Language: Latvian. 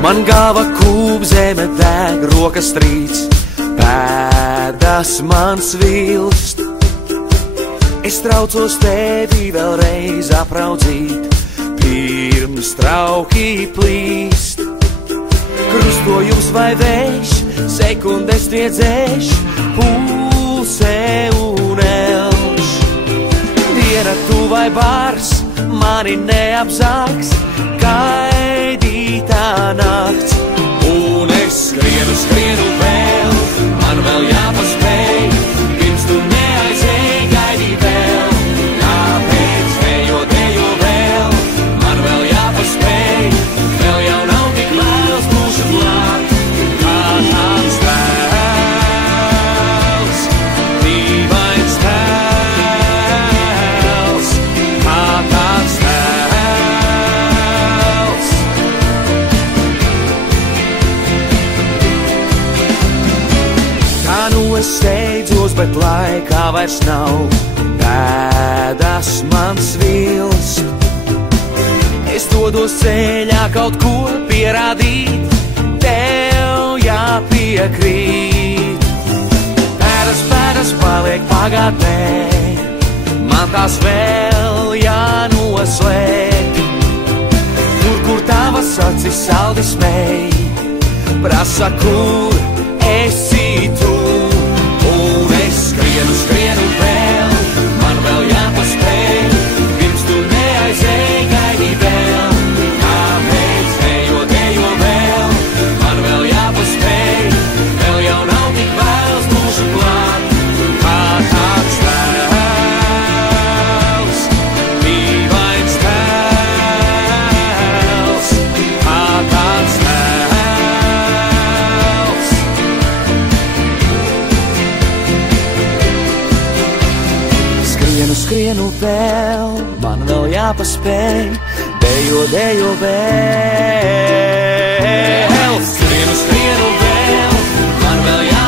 Man galva kūp, zeme deg, rokas trīc, pēdas man svilst. Es traucos tevi vēlreiz apraudzīt, pirms trauki plīst. Krustojums vai vējš, sekundes tiedzēš, pulse un elš. Diena tu vai bārs, mani neapzāks, gaidītā nakts. Un es skrienu, skrienu vēl, man vēl jāpaspēj, pirms tu neaizēj, gaidī vēl. Kāpēc dejo, dejo vēl, man vēl jāpaspēj, vēl jau nav tik vēls mūsu klāt. Kā tāds tēls, dīvains tēls, kā tāds tēls. Kā nu es steidzos, bet laikā vairs nav, pēdas man svilst. Es dodos ceļā kaut ko pierādīt, tev jāpiekrīt. Pēdas, pēdas paliek pagātnē, man tās vēl jānoslēg. Tur, kur tavas acis saldi smēj, prasa, kur esi tu. Un es skrienu, skrienu vēl, man vēl jāpaspēj, pirms tu neaizēj, gaidī vēl. Kāpēc dejo, dejo vēl, man vēl jāpaspēj, vēl jau nav tik vēls mūsu klāt. Kā tāds tēls, dīvains tēls, kā tāds tēls. Skrienu, skrienu vēl, man vēl jāpaspēj, dejo, dejo vēl. Skrienu, skrienu vēl, man vēl jāpaspēj.